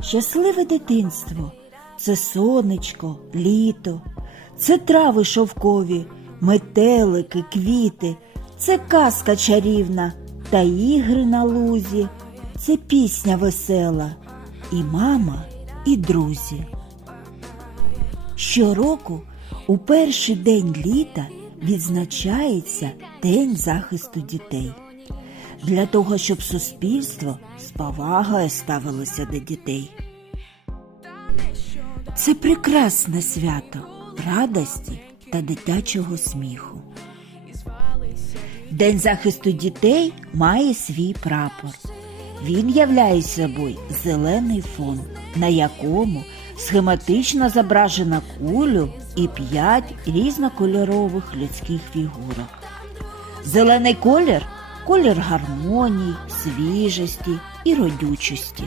Щасливе дитинство. Це сонечко, літо, це трави шовкові, метелики, квіти, це казка чарівна та ігри на лузі, це пісня весела, і мама, і друзі. Щороку у перший день літа відзначається День захисту дітей. Для того, щоб суспільство з повагою ставилося до дітей. Це прекрасне свято радості та дитячого сміху. День захисту дітей має свій прапор. Він являє собою зелений фон, на якому схематично зображена кулю і п'ять різнокольорових людських фігурок. Зелений колір колір гармонії, свіжості і родючості.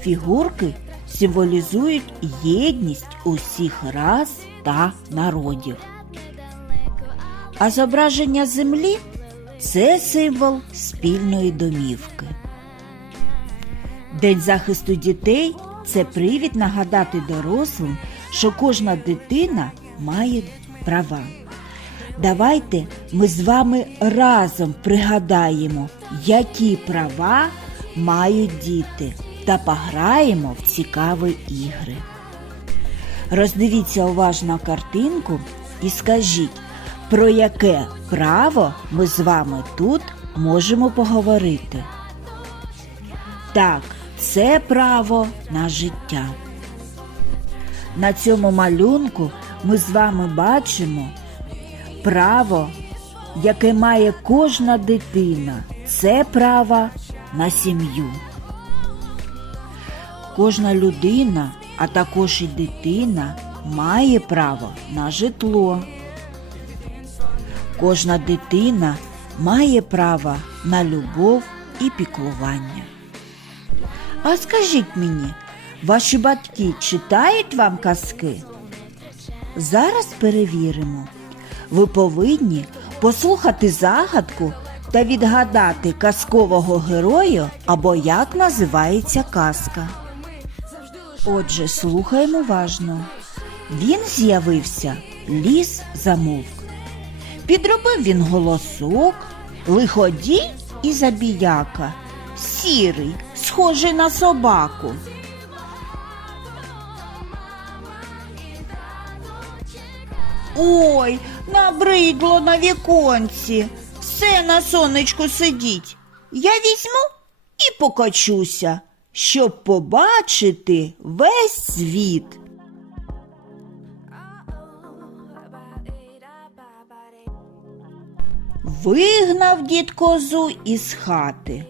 Фігурки символізують єдність усіх рас та народів. А зображення землі це символ спільної домівки. День захисту дітей це привід нагадати дорослим, що кожна дитина має права. Давайте ми з вами разом пригадаємо, які права мають діти, та пограємо в цікаві ігри. Роздивіться уважно картинку і скажіть, про яке право ми з вами тут можемо поговорити. Так, це право на життя. На цьому малюнку ми з вами бачимо право, яке має кожна дитина, це право на сім'ю. Кожна людина, а також і дитина, має право на житло. Кожна дитина має право на любов і піклування. А скажіть мені, ваші батьки читають вам казки? Зараз перевіримо. Ви повинні послухати загадку та відгадати казкового героя або як називається казка. Отже, слухаємо уважно. Він з'явився, ліс замовк. Підробив він голосок, лиходій і забіяка, сірий, схожий на собаку. Ой, набридло на віконці. Все на сонечку сидіть. Я візьму і покачуся, щоб побачити весь світ. Вигнав дід козу із хати,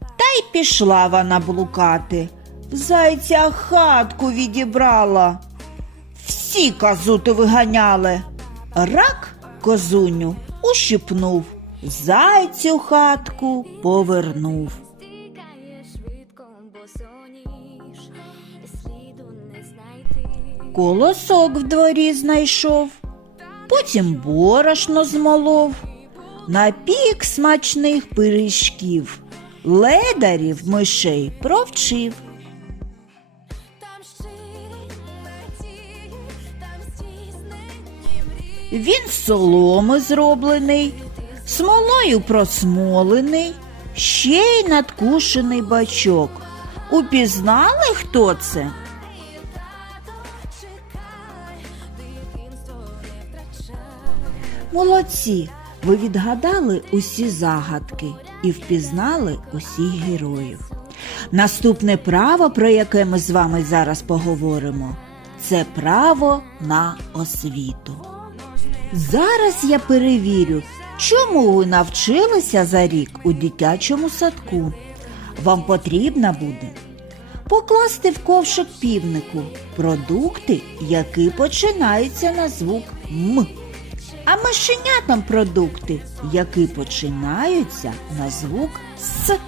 та й пішла вона блукати. Зайця хатку відібрала. Всі козути виганяли. Рак козуню ущипнув, зайцю хатку повернув. Колосок в дворі знайшов, потім борошно змолов, напік смачних пиріжків, ледарів мишей провчив. Він з соломи зроблений, смолою просмолений, ще й надкушений бачок. Упізнали, хто це? Молодці! Ви відгадали усі загадки і впізнали усіх героїв. Наступне право, про яке ми з вами зараз поговоримо, це право на освіту. Зараз я перевірю, чому ви навчилися за рік у дитячому садку. Вам потрібно буде покласти в ковшик півнику продукти, які починаються на звук М. А мишенятам продукти, які починаються на звук С.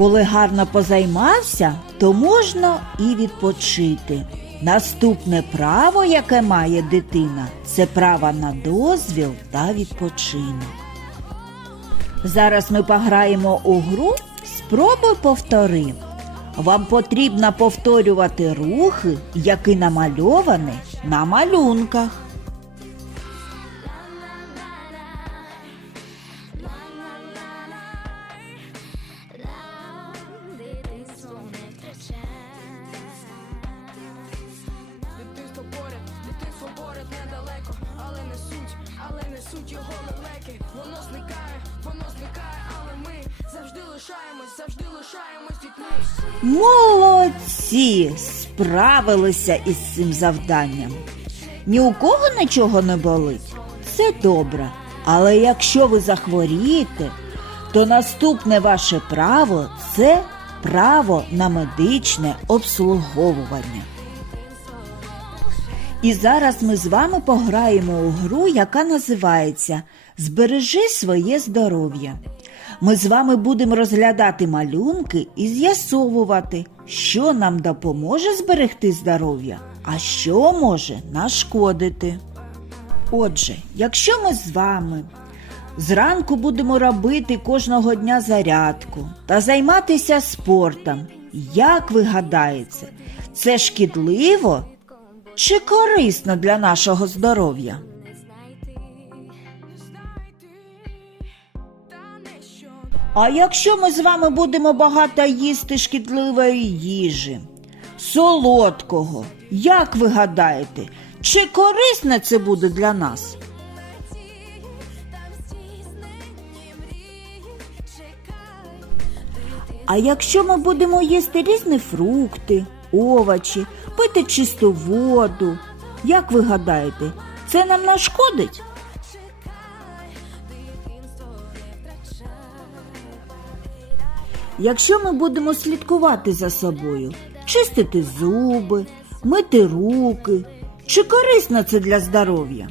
Коли гарно позаймався, то можна і відпочити. Наступне право, яке має дитина, це право на дозвіл та відпочинок. Зараз ми пограємо у гру Спробуй повтори. Вам потрібно повторювати рухи, які намальовані на малюнках. Але не суть його лелеки. Воно зникає, воно зникає, але ми завжди лишаємось, завжди лишаємось дітьми. Молодці! Справилися із цим завданням. Ні у кого нічого не болить. Це добре. Але якщо ви захворієте, то наступне ваше право це право на медичне обслуговування. І зараз ми з вами пограємо у гру, яка називається Збережи своє здоров'я. Ми з вами будемо розглядати малюнки і з'ясовувати, що нам допоможе зберегти здоров'я, а що може нашкодити. Отже, якщо ми з вами зранку будемо робити кожного дня зарядку та займатися спортом, як ви гадаєте, це шкідливо чи корисно для нашого здоров'я? А якщо ми з вами будемо багато їсти шкідливої їжі, солодкого, як ви гадаєте, чи корисне це буде для нас? А якщо ми будемо їсти різні фрукти, овочі, пити чисту воду, як ви гадаєте, це нам нашкодить? Якщо ми будемо слідкувати за собою, чистити зуби, мити руки, чи корисно це для здоров'я?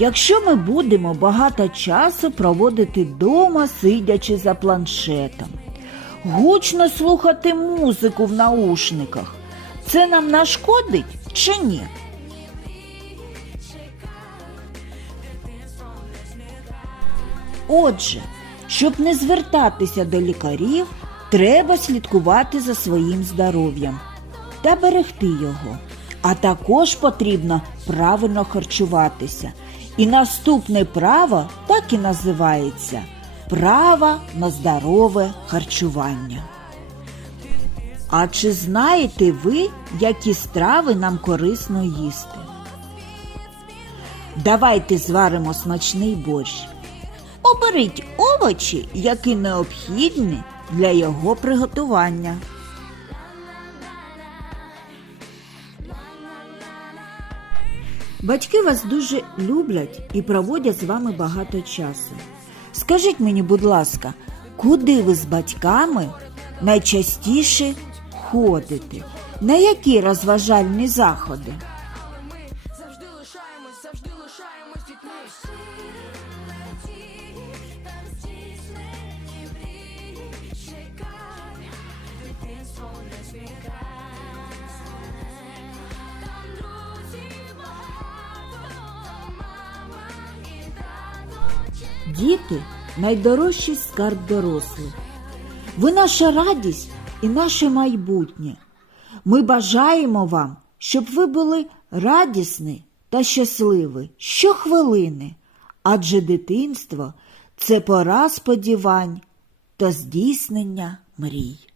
Якщо ми будемо багато часу проводити вдома, сидячи за планшетом, гучно слухати музику в наушниках, це нам нашкодить чи ні? Отже, щоб не звертатися до лікарів, треба слідкувати за своїм здоров'ям та берегти його. А також потрібно правильно харчуватися. І наступне право так і називається право на здорове харчування. А чи знаєте ви, які страви нам корисно їсти? Давайте зваримо смачний борщ. Оберіть овочі, які необхідні для його приготування. Батьки вас дуже люблять і проводять з вами багато часу. Скажіть мені, будь ласка, куди ви з батьками найчастіше ходите? На які розважальні заходи? але Діти найдорожчий скарб дорослих. Ви наша радість і наше майбутнє. Ми бажаємо вам, щоб ви були радісні та щасливі щохвилини, адже дитинство це пора сподівань та здійснення мрій.